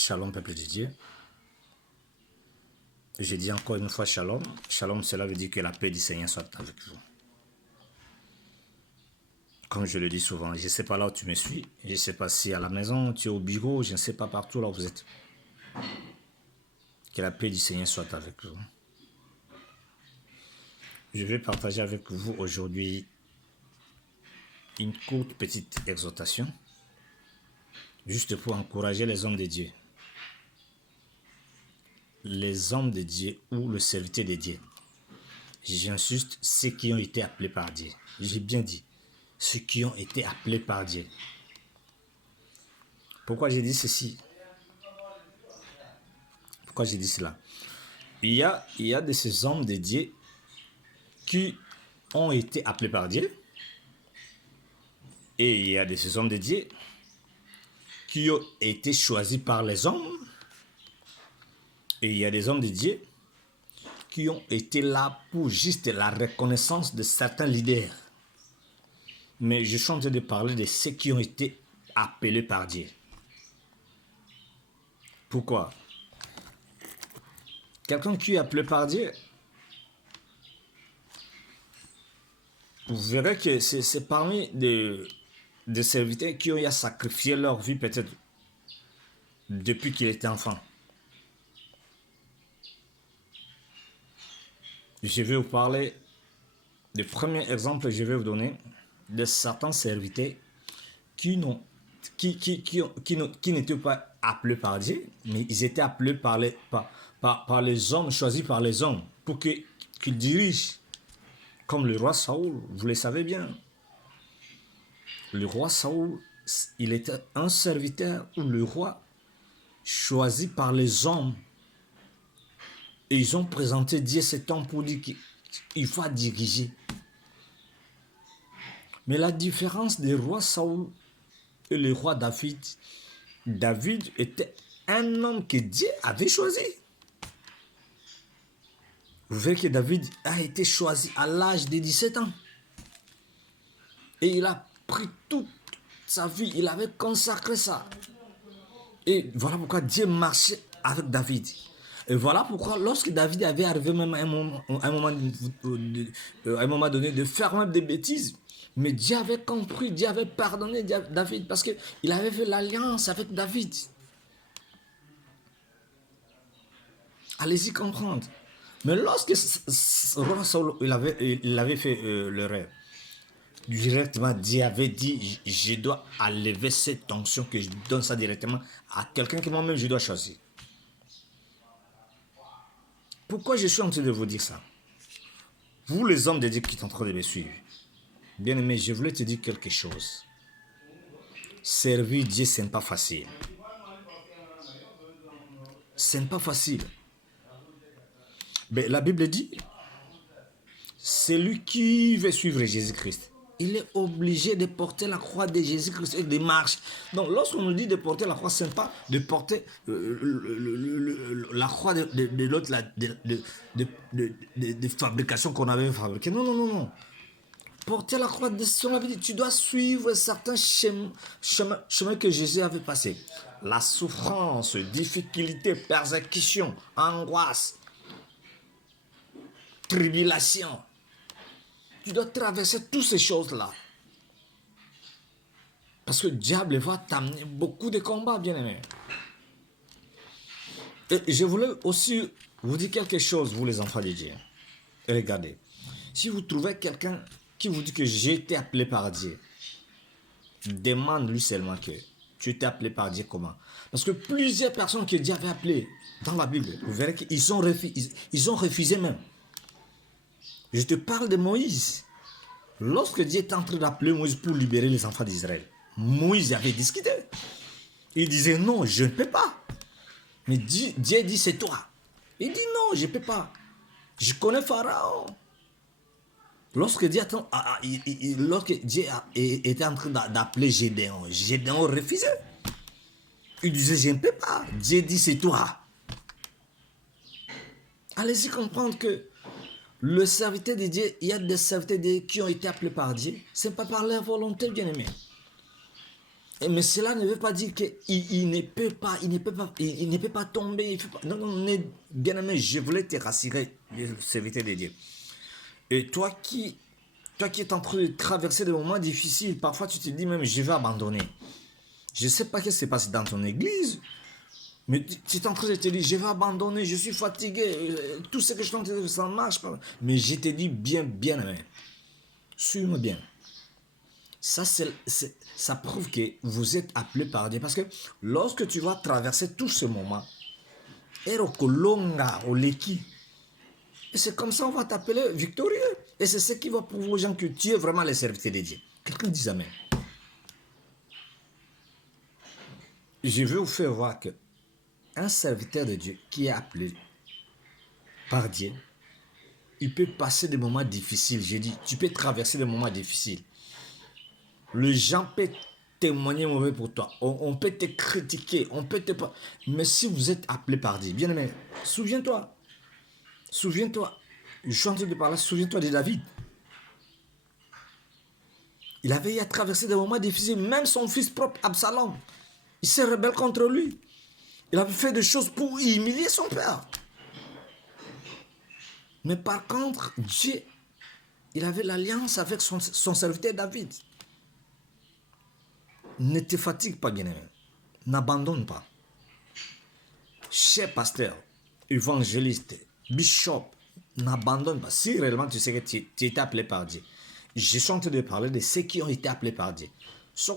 Shalom, peuple de Dieu. Je dis encore une fois shalom. Shalom, cela veut dire que la paix du Seigneur soit avec vous. Comme je le dis souvent, je ne sais pas là où tu me suis. Je ne sais pas si à la maison, tu es au bureau, je ne sais pas partout là où vous êtes. Que la paix du Seigneur soit avec vous. Je vais partager avec vous aujourd'hui une courte petite exhortation, juste pour encourager les hommes de Dieu. Les hommes de Dieu ou le serviteur de Dieu. J'insiste, ceux qui ont été appelés par Dieu. J'ai bien dit, ceux qui ont été appelés par Dieu. Pourquoi j'ai dit ceci? Pourquoi j'ai dit cela? Il y a de ces hommes de Dieu qui ont été appelés par Dieu. Et il y a de ces hommes de Dieu qui ont été choisis par les hommes. Et il y a des hommes de Dieu qui ont été là pour juste la reconnaissance de certains leaders. Mais je suis en train de parler de ceux qui ont été appelés par Dieu. Pourquoi? Quelqu'un qui est appelé par Dieu, vous verrez que c'est parmi des serviteurs qui ont sacrifié leur vie peut-être depuis qu'il était enfant. Je vais vous parler, le premier exemple que je vais vous donner, de certains serviteurs qui n'étaient pas appelés par Dieu, mais ils étaient appelés par les hommes, choisis par les hommes, pour qu'ils dirigent, comme le roi Saoul, vous le savez bien. Le roi Saoul, il était un serviteur ou le roi choisi par les hommes. Et ils ont présenté Dieu cet homme pour dire qu'il va diriger. Mais la différence du roi Saoul et le roi David, David était un homme que Dieu avait choisi. Vous verrez que David a été choisi à l'âge de 17 ans. Et il a pris toute sa vie, il avait consacré ça. Et voilà pourquoi Dieu marchait avec David. Et voilà pourquoi lorsque David avait arrivé même à un moment donné de faire même des bêtises, mais Dieu avait compris, Dieu avait pardonné David parce qu'il avait fait l'alliance avec David. Allez-y comprendre. Mais lorsque roi Saul il avait fait le rêve, directement Dieu avait dit, je dois enlever cette tension, que je donne ça directement à quelqu'un que moi-même je dois choisir. Pourquoi je suis en train de vous dire ça? Vous les hommes de Dieu qui sont en train de me suivre, bien aimé, je voulais te dire quelque chose. Servir Dieu, ce n'est pas facile. Ce n'est pas facile. Mais la Bible dit, celui qui veut suivre Jésus-Christ, il est obligé de porter la croix de Jésus-Christ et de marcher. Donc, lorsqu'on nous dit de porter la croix, ce n'est pas de porter la croix de l'autre, de fabrication qu'on avait fabriquée. Non, non, non, non. Porter la croix de son avait dit, tu dois suivre certains chemins que Jésus avait passés. La souffrance, difficulté, persécution, angoisse, tribulation. Tu dois traverser toutes ces choses-là. Parce que le diable va t'amener beaucoup de combats, bien-aimés. Et je voulais aussi vous dire quelque chose, vous les enfants de Dieu. Regardez, si vous trouvez quelqu'un qui vous dit que j'ai été appelé par Dieu, demande-lui seulement que tu étais appelé par Dieu comment. Parce que plusieurs personnes que Dieu avait appelées dans la Bible, vous verrez qu'ils ont refusé même. Je te parle de Moïse. Lorsque Dieu était en train d'appeler Moïse pour libérer les enfants d'Israël, Moïse avait discuté. Il disait non, je ne peux pas. Mais Dieu dit c'est toi. Il dit non, je ne peux pas. Je connais Pharaon. Lorsque Dieu était en train d'appeler Gédéon, Gédéon refusait. Il disait je ne peux pas. Dieu dit c'est toi. Allez-y comprendre que le serviteur de Dieu, il y a des serviteurs de Dieu qui ont été appelés par Dieu. Ce n'est pas par leur volonté, bien-aimé. Mais cela ne veut pas dire qu'il ne peut pas, il ne peut pas tomber. Non, non, bien aimé, je voulais te rassurer, serviteur de Dieu. Et toi qui es en train de traverser des moments difficiles, parfois tu te dis même, je vais abandonner. Je ne sais pas ce qui se passe dans ton église, mais tu es en train de te dire, je vais abandonner, je suis fatigué, tout ce que je suis en train de faire, ça ne marche pas. Mais je te dis bien, bien aimé, suis-moi bien. Ça prouve que vous êtes appelé par Dieu. Parce que lorsque tu vas traverser tout ce moment, et c'est comme ça qu'on va t'appeler victorieux. Et c'est ce qui va prouver aux gens que tu es vraiment le serviteur de Dieu. Quelqu'un dit Amen. Je veux vous faire voir que un serviteur de Dieu qui est appelé par Dieu, il peut passer des moments difficiles. J'ai dit, tu peux traverser des moments difficiles. Les gens peuvent témoigner mauvais pour toi. On peut te critiquer, on peut te... Mais si vous êtes appelé par Dieu, bien aimé, souviens-toi. Souviens-toi. Je suis en train de parler, souviens-toi de David. Il avait eu à traverser des moments difficiles. Même son fils propre, Absalom, il s'est rebelle contre lui. Il avait fait des choses pour humilier son père. Mais par contre, Dieu, il avait l'alliance avec son serviteur David. Ne te fatigue pas, bien-aimé. N'abandonne pas. Cher pasteur, évangéliste, bishop, n'abandonne pas. Si réellement tu sais que tu es appelé par Dieu. Je suis en train de parler de ceux qui ont été appelés par Dieu. Tu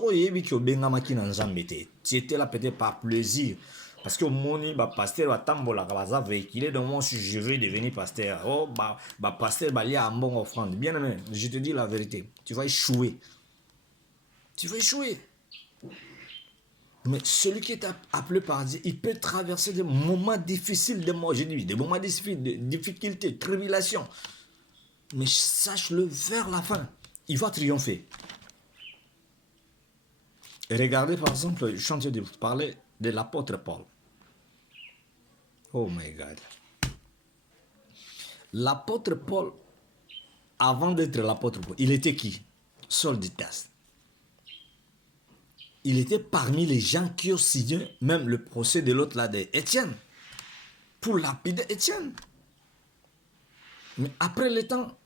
étais là peut-être par plaisir. Parce que mon pasteur va tambola va véhiculer dans moi si je veux devenir pasteur. Oh pasteur il y a un bon offrande. Bien aimé, je te dis la vérité. Tu vas échouer. Tu vas échouer. Mais celui qui est appelé par Dieu, il peut traverser des moments difficiles de mort, je dis, des moments difficiles, de difficultés, de tribulations. Mais sache-le vers la fin, il va triompher. Et regardez par exemple, je suis en train de vous parler de l'apôtre Paul. Oh my God. L'apôtre Paul, avant d'être l'apôtre Paul, il était qui? Saul de Tarse. Il était parmi les gens qui ont signé même le procès de l'autre là, d'Étienne, pour lapider Étienne. Mais après le temps,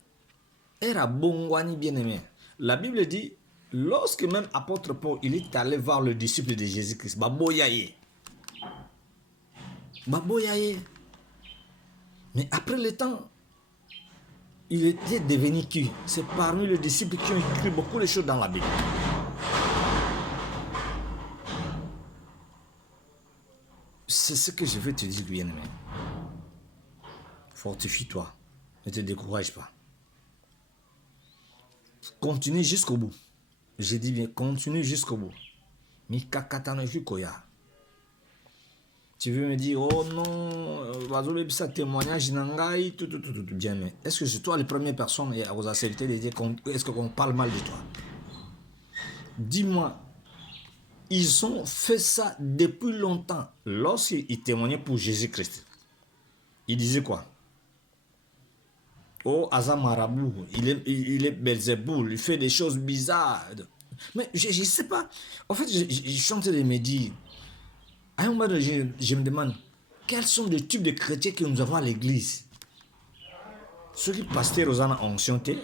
era bongwani bien-aimé. La Bible dit, lorsque même apôtre Paul, il est allé voir le disciple de Jésus-Christ, Baboyaye. Mais après le temps, il était devenu qui? C'est parmi les disciples qui ont écrit beaucoup de choses dans la Bible. C'est ce que je veux te dire, bien-aimé. Fortifie-toi. Ne te décourage pas. Continue jusqu'au bout. Je dis bien, continue jusqu'au bout. Tu veux me dire, oh non, ça témoignage, bien, mais est-ce que c'est toi la première personne à vous accepter de dire, est-ce qu'on parle mal de toi? Dis-moi, ils ont fait ça depuis longtemps. Lorsqu'ils témoignaient pour Jésus-Christ, ils disaient quoi? Oh, Azam Marabout, il est Belzéboul, il fait des choses bizarres. Mais je ne sais pas. En fait, je suis en train de me dire, à un moment donné, je me demande, quels sont les types de chrétiens que nous avons à l'église? Ceux qui pasteur aux onction, il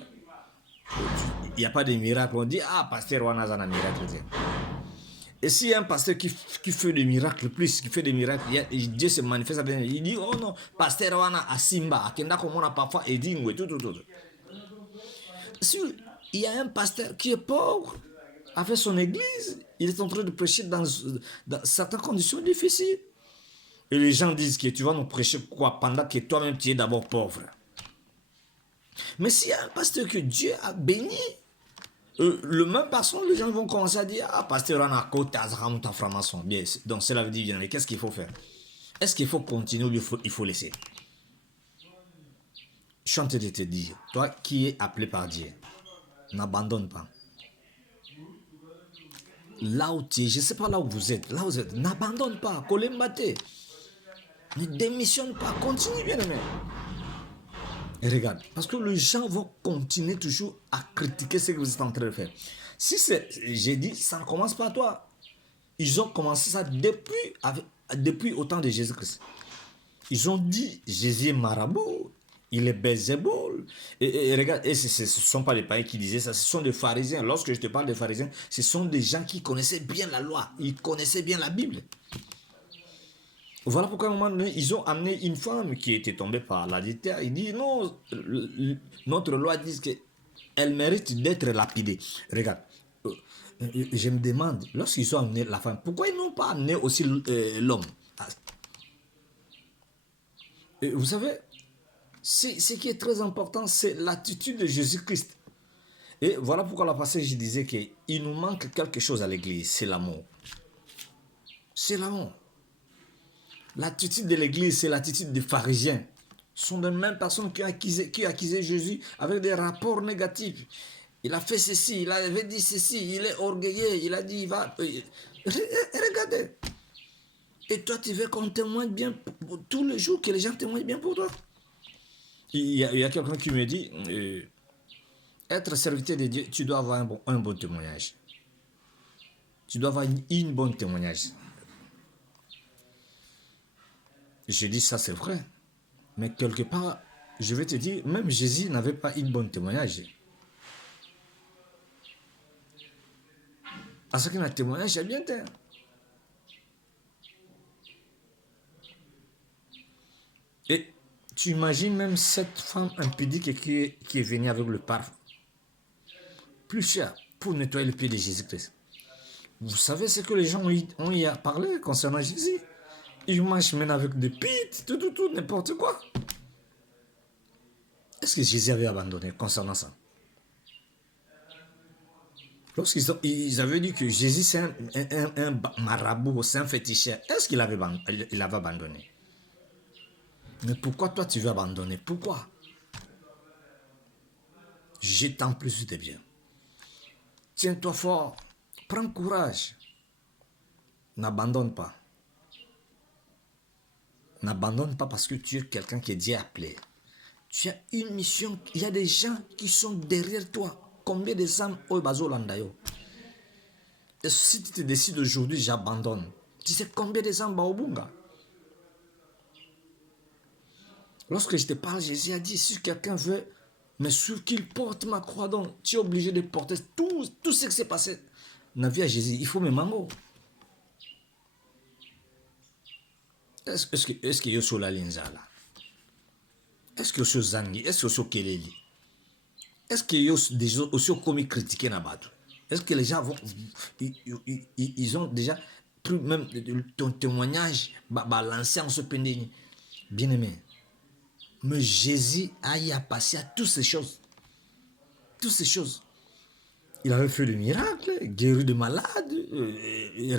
n'y a pas de miracle. On dit, ah, pasteur, on a un miracle. Et s'il y a un pasteur qui fait des miracles, qui fait des miracles, Dieu se manifeste avec lui. Il dit, oh non, pasteur wana a Simba, akenda comme on a parfois Edingwe, tout. Si il y a un pasteur qui est pauvre, avec son église, il est en train de prêcher dans certaines conditions difficiles. Et les gens disent que tu vas nous prêcher quoi pendant que toi-même tu es d'abord pauvre. Mais s'il y a un pasteur que Dieu a béni, le même personne, les gens vont commencer à dire, ah, pasteur, on a côté ta franc-maçon. Bien, donc cela veut dire, mais qu'est-ce qu'il faut faire? Est-ce qu'il faut continuer ou il faut laisser? Je suis en train de te dire, toi qui es appelé par Dieu, n'abandonne pas. Là où tu es, je ne sais pas là où vous êtes, n'abandonne pas, colembate. Ne démissionne pas, continue bien aimé. Et regarde, parce que les gens vont continuer toujours à critiquer ce que vous êtes en train de faire. Si c'est, j'ai dit, ça ne commence pas à toi. Ils ont commencé ça depuis au temps de Jésus-Christ. Ils ont dit Jésus est marabout, il est Belzéboul. Et regarde, et ce ne sont pas les païens qui disaient ça, ce sont des pharisiens. Lorsque je te parle des pharisiens, ce sont des gens qui connaissaient bien la loi, ils connaissaient bien la Bible. Voilà pourquoi à un moment donné, ils ont amené une femme qui était tombée par l'adultère. Il dit non, notre loi dit qu'elle mérite d'être lapidée. Regarde, je me demande, lorsqu'ils ont amené la femme, pourquoi ils n'ont pas amené aussi l'homme? Vous savez, ce qui est très important, c'est l'attitude de Jésus-Christ. Et voilà pourquoi la passage je disais qu'il nous manque quelque chose à l'église, c'est l'amour. C'est l'amour. L'attitude de l'église, c'est l'attitude des pharisiens. Ce sont les mêmes personnes qui ont accusé Jésus avec des rapports négatifs. Il a fait ceci, il avait dit ceci, il est orgueilleux, il a dit il va... Regardez. Et toi, tu veux qu'on témoigne bien tous les jours, que les gens témoignent bien pour toi. Il y a quelqu'un qui me dit, être serviteur de Dieu, tu dois avoir un bon témoignage. Tu dois avoir une bonne témoignage. Je dis ça, c'est vrai. Mais quelque part, je vais te dire, même Jésus n'avait pas une bonne témoignage. Parce qu'un témoignage est bien terre. Et tu imagines même cette femme impudique qui est venue avec le parfum plus cher pour nettoyer le pied de Jésus-Christ. Vous savez ce que les gens ont y à parler concernant Jésus? Ils marchent maintenant avec des pites, tout, n'importe quoi. Est-ce que Jésus avait abandonné concernant ça? Lorsqu'ils avaient dit que Jésus c'est un marabout, c'est un féticheur, est-ce qu'il avait abandonné? Mais pourquoi toi tu veux abandonner? Pourquoi? J'ai tant plus de bien. Tiens-toi fort, prends courage, n'abandonne pas. N'abandonne pas parce que tu es quelqu'un qui est Dieu appelé. Tu as une mission, il y a des gens qui sont derrière toi. Combien de âmes au Bazolandayo? Et si tu te décides aujourd'hui, j'abandonne. Tu sais combien de âmes au Bunga? Lorsque je te parle, Jésus a dit, si quelqu'un veut, mais sur qu'il porte ma croix, donc tu es obligé de porter tout ce qui s'est passé dans la vie à Jésus. Il faut mes mangots. Est-ce que yo la linza là? Est-ce que yo zangi? Est-ce que yo keleli? Est-ce que yo déjà aussi commis critiquer Nabatu? Est-ce que les gens vont, ils ont déjà pris même ton témoignage, lancé en ce péndéni? Bien aimé. Mais Jésus a y passé à toutes ces choses. Toutes ces choses. Il avait fait des miracles, guéri de malades,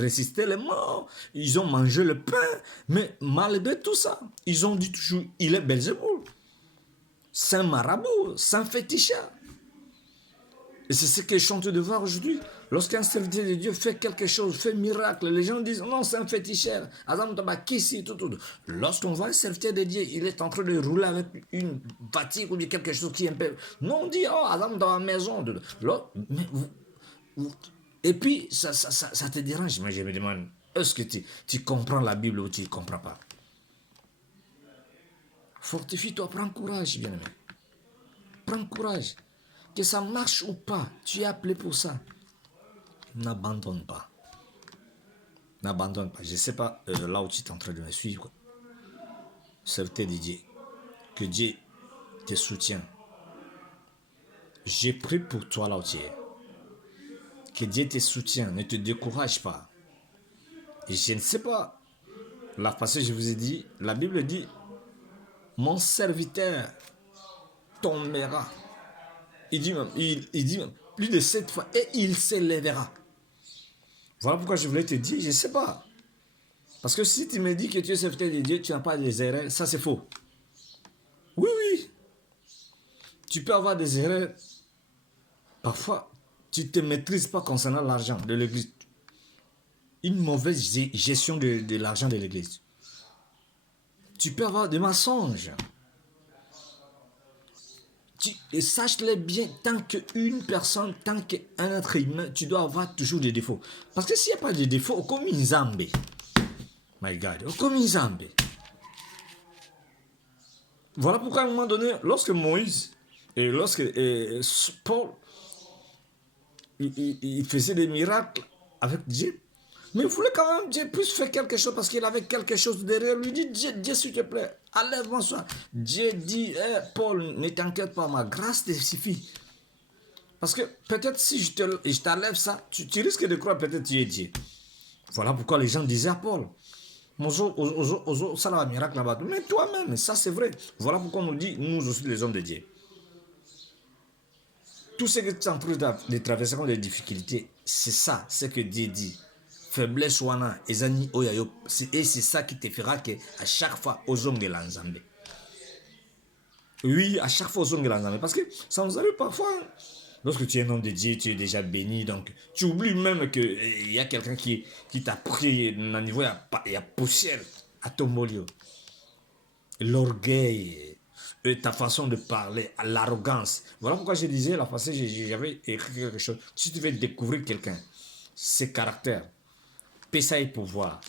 ressuscité les morts, ils ont mangé le pain, mais malgré tout ça, ils ont dit toujours, il est Belzéboul, c'est un marabout, c'est un féticheur. Et c'est ce que je suis en train de voir aujourd'hui. Lorsqu'un serviteur de Dieu fait quelque chose, fait un miracle, les gens disent non, c'est un féticheur. Lorsqu'on voit un serviteur de Dieu, il est en train de rouler avec une fatigue ou quelque chose qui est un peu. Non, on dit, oh, Adam dans la maison. Et puis, ça te dérange. Mais je me demande, est-ce que tu comprends la Bible ou tu ne comprends pas? Fortifie-toi, prends courage, bien-aimé. Prends courage. Que ça marche ou pas, tu es appelé pour ça. N'abandonne pas. N'abandonne pas. Je ne sais pas là où tu es en train de me suivre. Serviteur de Dieu. Que Dieu te soutienne. J'ai pris pour toi là où tu es. Que Dieu te soutienne. Ne te décourage pas. Et je ne sais pas. La façon je vous ai dit, la Bible dit, mon serviteur tombera. Il dit même plus de 7 fois et il s'élèvera. Voilà pourquoi je voulais te dire, je ne sais pas. Parce que si tu me dis que tu es serviteur de Dieu, tu n'as pas des erreurs, ça c'est faux. Oui, oui. Tu peux avoir des erreurs. Parfois, tu ne te maîtrises pas concernant l'argent de l'église. Une mauvaise gestion de l'argent de l'église. Tu peux avoir des mensonges. Et sache-le bien, tant qu'une personne, tant qu'un être humain, tu dois avoir toujours des défauts. Parce que s'il n'y a pas de défauts, comme une Zambé. My God, comme une Zambé. Voilà pourquoi à un moment donné, lorsque Moïse et lorsque Paul, il faisait des miracles avec Dieu, mais il voulait quand même Dieu puisse faire quelque chose parce qu'il avait quelque chose derrière lui. Il dit, Dieu s'il te plaît, enlève-moi ça. Dieu dit, Paul, ne t'inquiète pas, ma grâce te suffit. Parce que peut-être si je t'enlève ça, tu risques de croire peut-être que tu es Dieu. Voilà pourquoi les gens disaient à Paul, ça va miracle là-bas. Mais toi-même, ça c'est vrai. Voilà pourquoi on nous dit, nous aussi les hommes de Dieu. Tout ce que tu es en train de traverser comme des difficultés, c'est ça, c'est que Dieu dit. Faiblesse wana, ezani oyayo, et c'est ça qui te fera que à chaque fois aux hommes de l'ensemble. Oui, à chaque fois aux hommes de l'ensemble. Parce que ça nous arrive parfois. Lorsque tu es un homme de Dieu, tu es déjà béni. Donc, tu oublies même qu'il y a quelqu'un qui t'a pris à niveau, il y a poussière à ton molio. L'orgueil, ta façon de parler, l'arrogance. Voilà pourquoi je disais, la passée, j'avais écrit quelque chose. Si tu veux découvrir quelqu'un, ses caractères, paix et pouvoir,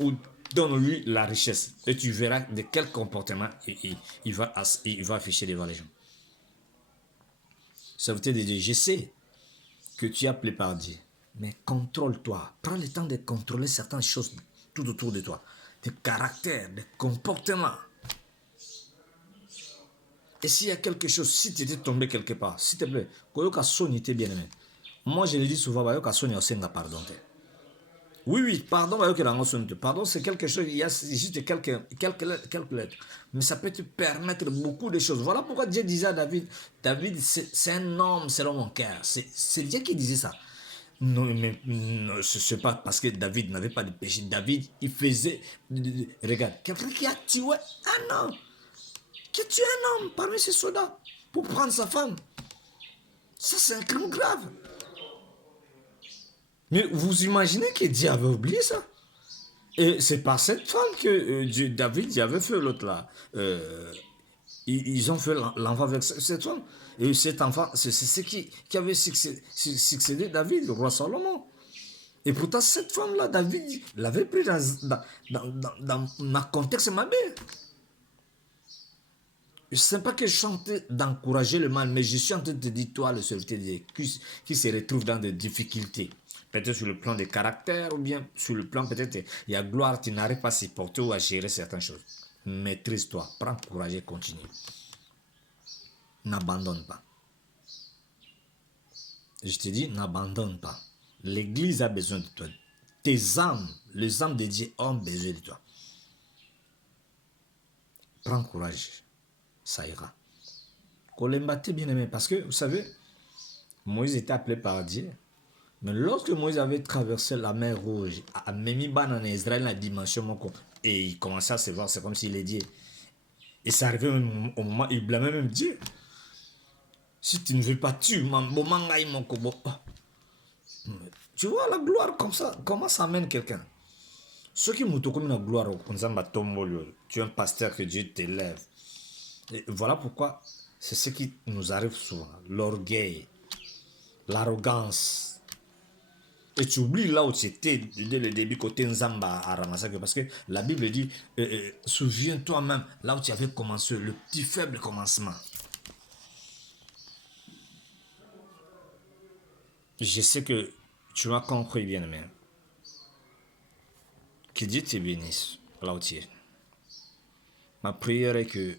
ou donne-lui la richesse, et tu verras de quel comportement il va afficher devant les gens. Ça veut dire, je sais que tu es appelé par Dieu, mais contrôle-toi. Prends le temps de contrôler certaines choses tout autour de toi. Des caractères, des comportements. Et s'il y a quelque chose, si tu étais tombé quelque part, s'il te plaît, bien-aimé. Moi, je le dis souvent, pardon. Oui, pardon, pardon, c'est quelque chose, il y a juste quelques lettres. Mais ça peut te permettre beaucoup de choses. Voilà pourquoi Dieu disait à David, David, c'est un homme selon mon cœur. C'est Dieu qui disait ça. Non, mais ce n'est pas parce que David n'avait pas de péché. David, il faisait, regarde, quelqu'un qui a tué un homme, qui a tué un homme parmi ses soldats pour prendre sa femme. Ça, c'est un crime grave. Mais vous imaginez que Dieu avait oublié ça? Et c'est par cette femme que David avait fait l'autre là. Ils ont fait l'enfant avec cette femme. Et cet enfant, c'est ce qui avait succédé David, le roi Salomon. Et pourtant, cette femme-là, David l'avait pris dans un contexte mauvais. Ce n'est pas que je chante d'encourager le mal, mais je suis en train de te dire, toi, le serviteur de Dieu, qui se retrouve dans des difficultés. Peut-être sur le plan des caractères, ou bien sur le plan, peut-être, il y a gloire, tu n'arrives pas à supporter ou à gérer certaines choses. Maîtrise-toi, prends courage et continue. N'abandonne pas. Je te dis, n'abandonne pas. L'église a besoin de toi. Tes âmes, les âmes de Dieu ont besoin de toi. Prends courage. Ça ira. Kolembate bien aimé, parce que, vous savez, Moïse était appelé par Dieu. Mais lorsque Moïse avait traversé la mer Rouge, à Memiban en Israël, la dimension, et il commençait à se voir, c'est comme s'il est Dieu. Et ça arrivait au moment, il blâmait même Dieu. Si tu ne veux pas tuer, tu vois la gloire comme ça, comment ça amène quelqu'un? Ceux qui m'ont comme une gloire, tu es un pasteur que Dieu t'élève. Et voilà pourquoi c'est ce qui nous arrive souvent, l'orgueil, l'arrogance. Et tu oublies là où tu étais dès le début côté Nzamba à Ramasake, parce que la Bible dit, souviens-toi même là où tu avais commencé, le petit faible commencement. Je sais que tu m'as compris bien aimé. Que Dieu te bénisse là où tu es. Ma prière est que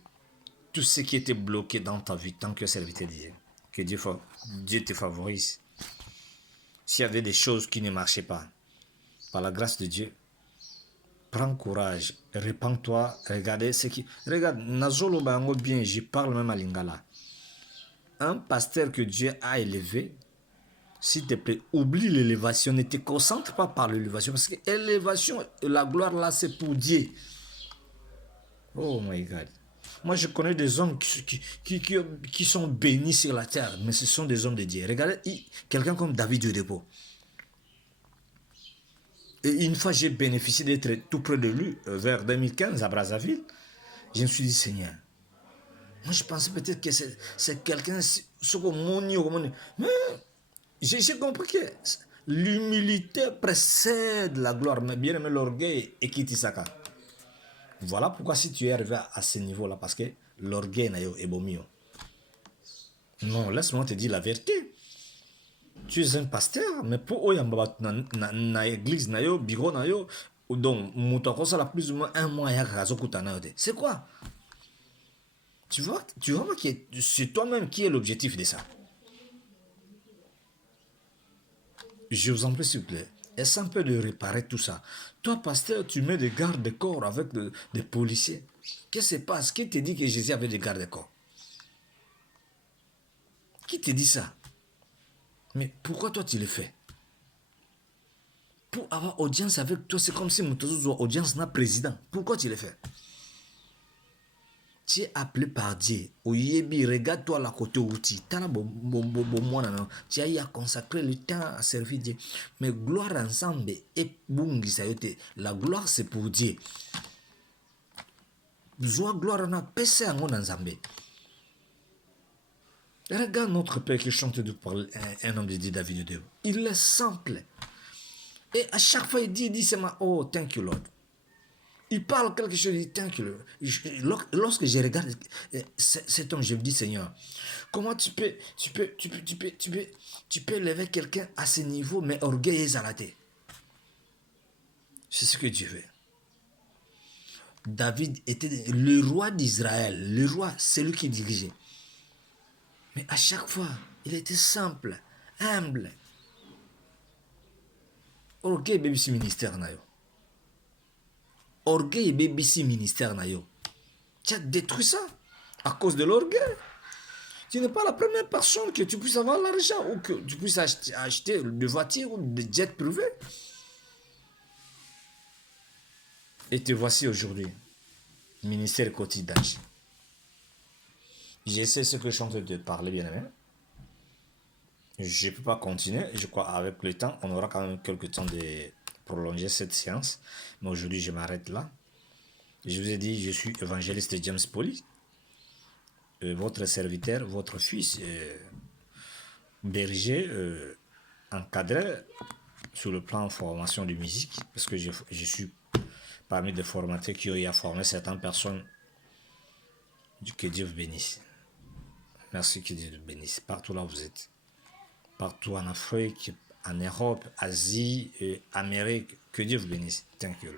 tout ce qui était bloqué dans ta vie tant que serviteur de Dieu, que Dieu te favorise. S'il y avait des choses qui ne marchaient pas, par la grâce de Dieu, prends courage, répands-toi, regardez ce qui... Regarde, Nazolo Bango bien, je parle même à Lingala. Un pasteur que Dieu a élevé, s'il te plaît, oublie l'élévation, ne te concentre pas par l'élévation, parce que l'élévation, la gloire là, c'est pour Dieu. Oh my God. Moi, je connais des hommes qui sont bénis sur la terre, mais ce sont des hommes de Dieu. Regardez, quelqu'un comme David du Dépôt. Et une fois, j'ai bénéficié d'être tout près de lui, vers 2015, à Brazzaville. Je me suis dit, Seigneur, Moi, je pensais peut-être que c'est quelqu'un, ce que mais j'ai compris que l'humilité précède la gloire, mais bien aimé l'orgueil et Kitisaka. Voilà pourquoi si tu es arrivé à ce niveau-là, parce que l'orgueil est bon mieux. Non, laisse-moi te dire la vérité. Tu es un pasteur, mais pour eux, na église, na yo, bureau, na yo, donc, moutako ça la plus ou moins un mois ya kazo kutana yote. C'est quoi? Tu vois que c'est toi-même qui est l'objectif de ça. Je vous en prie, s'il vous plaît. Essaie un peu de réparer tout ça. Toi, pasteur, tu mets des gardes-corps avec des policiers. Qu'est-ce qui se passe? Qui te dit que Jésus avait des gardes-corps? Qui te dit ça? Mais pourquoi toi tu le fais? Pour avoir audience avec toi, c'est comme si Moutouzou a audience n'a président. Pourquoi tu le fais? Tu es appelé par Dieu. Oyebi, regarde-toi là côté outil. Tu as eu à consacrer le temps à servir Dieu. Mais gloire ensemble et bungi sayote. La gloire c'est pour Dieu. Zoa gloire na pese ango ensemble. Regarde notre Père qui chante par un homme de Dieu, David de Dieu. Il est simple. Et à chaque fois il dit seulement, oh thank you Lord. Il parle quelque chose, il dit thank you Lord. Lorsque je regarde cet homme, je me dis Seigneur, comment tu peux lever quelqu'un à ce niveau, mais orgueilleux à la tête. C'est ce que Dieu veut. David était le roi d'Israël, le roi, c'est lui qui dirigeait. Mais à chaque fois, il était simple, humble. Orgueil BBC ministère na yo. Orgueil BBC ministère na yo. Tu as détruit ça à cause de l'orgueil. Tu n'es pas la première personne que tu puisses avoir l'argent ou que tu puisses acheter des voitures ou des jets privés. Et te voici aujourd'hui, ministère quotidien. J'essaie ce que je suis en train de parler, bien aimé. Je ne peux pas continuer. Je crois avec le temps, on aura quand même quelques temps de prolonger cette séance. Mais aujourd'hui, je m'arrête là. Je vous ai dit, je suis évangéliste James Poli, votre serviteur, votre fils, berger, encadré sur le plan formation de musique, parce que je suis parmi des formateurs qui ont eu à former certaines personnes. Que Dieu vous bénisse. Merci, que Dieu vous bénisse. Partout là où vous êtes. Partout en Afrique, en Europe, Asie, Amérique. Que Dieu vous bénisse. Thank you.